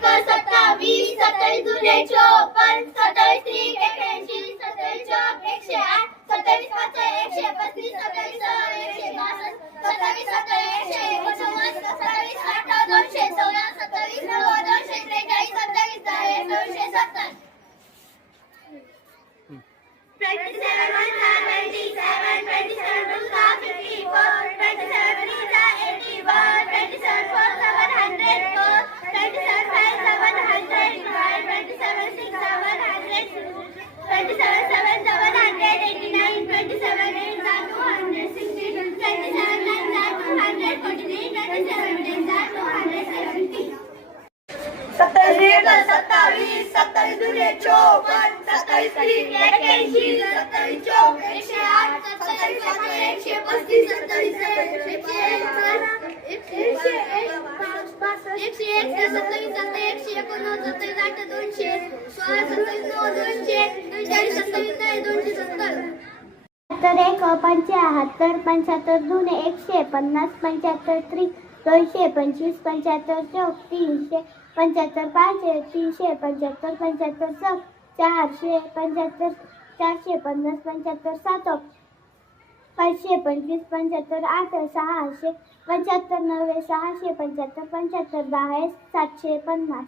एक सत्तावीस सत्तावीस जुने चोपन्न सत्तावीस त्रिक एक्याऐंशी सत्तावीस चौक एकशे आठ सत्तावीस पाच एकशे पस्तीस सत्तावीस सहा एकशे बासष्ट सत्तावीस सात एकशे एकोणनव्वद सत्तावीस दोनशे सोळा सत्तावीस नऊ दोनशे त्रेचाळीस सत्तावीस दहा दोनशे सत्तर सत्तावीस सत्तावीस दुने चोपन्न सत्तावीस तीन सत्तावीस चौक एकशे आठ सत्तावीस एकशे पस्तीस सत्तावीस एकशे एक एकशे एक एक सत्तावीस सत्ता एकशे एकोणनव्वद सत्तावीस आठ दोनशे सोळा सत्तावीस नऊ दोनशे दोनशे सत्तावीस सत्तर एक पंच्याहत्तर पंच्याहत्तर दोन एकशे पन्नास पंच्याहत्तर त्री दोनशे पंचवीस पंच्याहत्तर चौक तीनशे पंच्याहत्तर पाच तीनशे पंच्याहत्तर पंच्याहत्तर चौक चारशे पंच्याहत्तर चारशे पन्नास पंच्याहत्तर सात पाचशे पंचवीस पंच्याहत्तर आठ सहाशे पंच्याहत्तर नव्वे सहाशे पंच्याहत्तर पंच्याहत्तर दहा सातशे पन्नास.